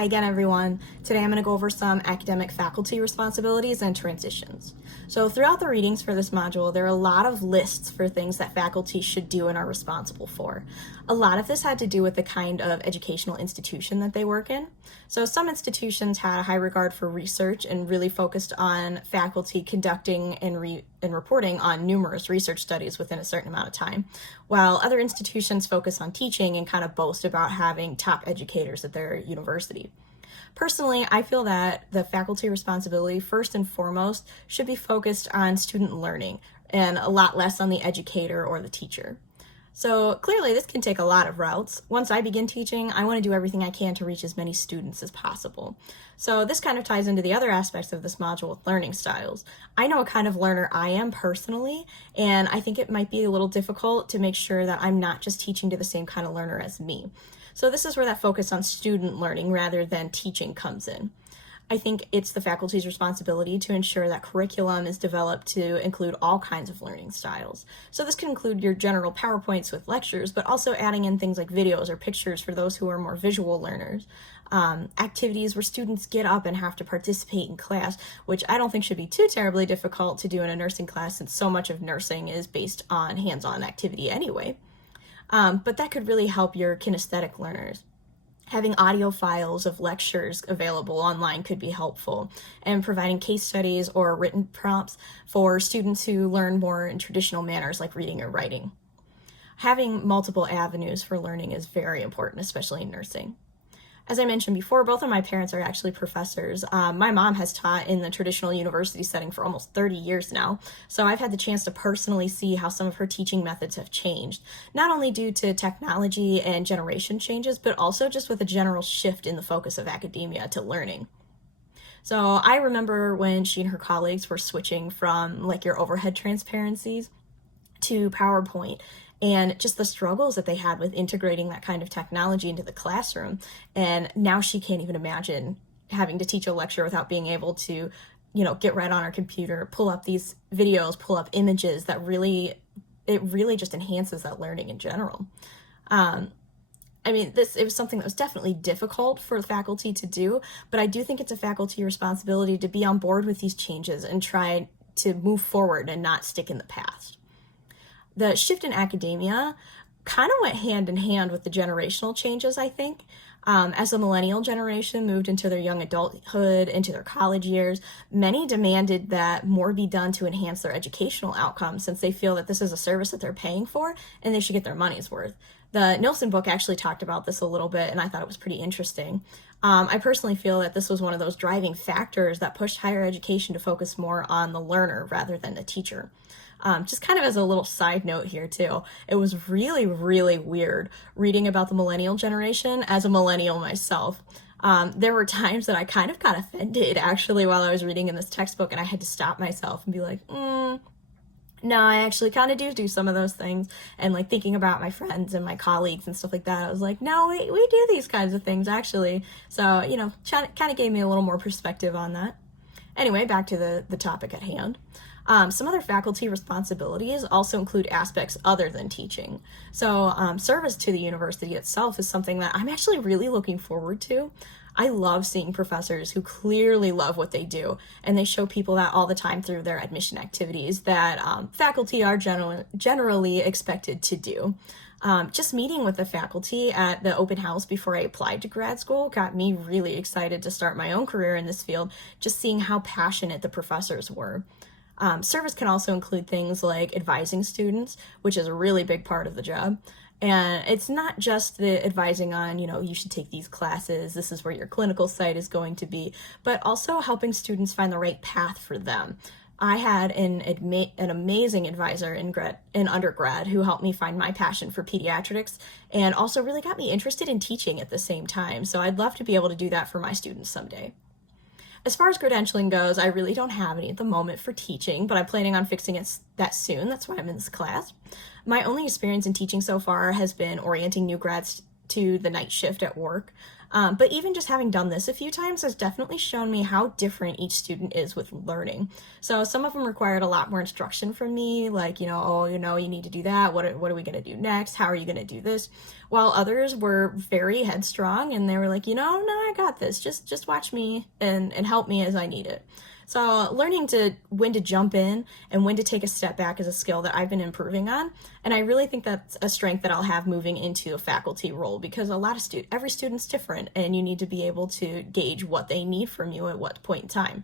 Hi again, everyone. Today I'm going to go over some academic faculty responsibilities and transitions. So throughout the readings for this module, there are a lot of lists for things that faculty should do and are responsible for. A lot of this had to do with the kind of educational institution that they work in. So some institutions had a high regard for research and really focused on faculty conducting and reporting on numerous research studies within a certain amount of time, while other institutions focus on teaching and kind of boast about having top educators at their university. Personally, I feel that the faculty responsibility, first and foremost, should be focused on student learning and a lot less on the educator or the teacher. So clearly this can take a lot of routes. Once I begin teaching, I want to do everything I can to reach as many students as possible. So this kind of ties into the other aspects of this module with learning styles. I know what kind of learner I am personally, and I think it might be a little difficult to make sure that I'm not just teaching to the same kind of learner as me. So this is where that focus on student learning rather than teaching comes in. I think it's the faculty's responsibility to ensure that curriculum is developed to include all kinds of learning styles. So this can include your general PowerPoints with lectures, but also adding in things like videos or pictures for those who are more visual learners. Activities where students get up and have to participate in class, which I don't think should be too terribly difficult to do in a nursing class since so much of nursing is based on hands-on activity anyway. But that could really help your kinesthetic learners. Having audio files of lectures available online could be helpful, and providing case studies or written prompts for students who learn more in traditional manners like reading or writing. Having multiple avenues for learning is very important, especially in nursing. As I mentioned before, both of my parents are actually professors. My mom has taught in the traditional university setting for almost 30 years now, so I've had the chance to personally see how some of her teaching methods have changed, not only due to technology and generation changes, but also just with a general shift in the focus of academia to learning. So I remember when she and her colleagues were switching from like your overhead transparencies to PowerPoint, and just the struggles that they had with integrating that kind of technology into the classroom. And now she can't even imagine having to teach a lecture without being able to, get right on her computer, pull up these videos, pull up images that really just enhances that learning in general. It was something that was definitely difficult for faculty to do, but I do think it's a faculty responsibility to be on board with these changes and try to move forward and not stick in the past. The shift in academia kind of went hand in hand with the generational changes, I think. As the millennial generation moved into their young adulthood, into their college years, many demanded that more be done to enhance their educational outcomes since they feel that this is a service that they're paying for and they should get their money's worth. The Nielsen book actually talked about this a little bit, and I thought it was pretty interesting. I personally feel that this was one of those driving factors that pushed higher education to focus more on the learner rather than the teacher. Just kind of as a little side note here too, it was really, really weird reading about the millennial generation as a millennial myself. There were times that I kind of got offended actually while I was reading in this textbook, and I had to stop myself and be like, no, I actually kind of do some of those things. And like thinking about my friends and my colleagues and stuff like that, I was like, no, we do these kinds of things actually. So, kind of gave me a little more perspective on that. Anyway, back to the topic at hand. Some other faculty responsibilities also include aspects other than teaching. So service to the university itself is something that I'm actually really looking forward to. I love seeing professors who clearly love what they do, and they show people that all the time through their admission activities that faculty are generally expected to do. Just meeting with the faculty at the open house before I applied to grad school got me really excited to start my own career in this field, just seeing how passionate the professors were. Service can also include things like advising students, which is a really big part of the job. And it's not just the advising on, you should take these classes, this is where your clinical site is going to be, but also helping students find the right path for them. I had an amazing advisor in undergrad who helped me find my passion for pediatrics and also really got me interested in teaching at the same time. So I'd love to be able to do that for my students someday. As far as credentialing goes, I really don't have any at the moment for teaching, but I'm planning on fixing that soon. That's why I'm in this class. My only experience in teaching so far has been orienting new grads to the night shift at work. But even just having done this a few times has definitely shown me how different each student is with learning. So some of them required a lot more instruction from me, like, oh, you need to do that. What are we going to do next? How are you going to do this? While others were very headstrong and they were like, no, I got this. Just watch me and help me as I need it. So learning when to jump in and when to take a step back is a skill that I've been improving on. And I really think that's a strength that I'll have moving into a faculty role, because every student's different and you need to be able to gauge what they need from you at what point in time.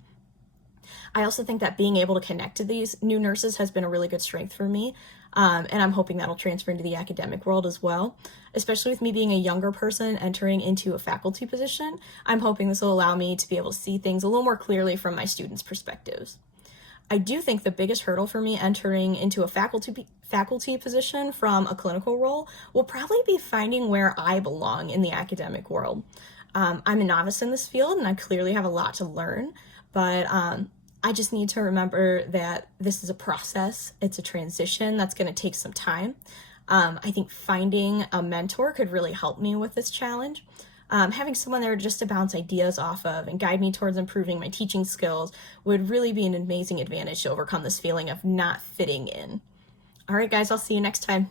I also think that being able to connect to these new nurses has been a really good strength for me. And I'm hoping that'll transfer into the academic world as well. Especially with me being a younger person entering into a faculty position, I'm hoping this will allow me to be able to see things a little more clearly from my students' perspectives. I do think the biggest hurdle for me entering into a faculty position from a clinical role will probably be finding where I belong in the academic world. I'm a novice in this field and I clearly have a lot to learn, but I just need to remember that this is a process. It's a transition that's going to take some time. I think finding a mentor could really help me with this challenge. Having someone there just to bounce ideas off of and guide me towards improving my teaching skills would really be an amazing advantage to overcome this feeling of not fitting in. All right, guys, I'll see you next time.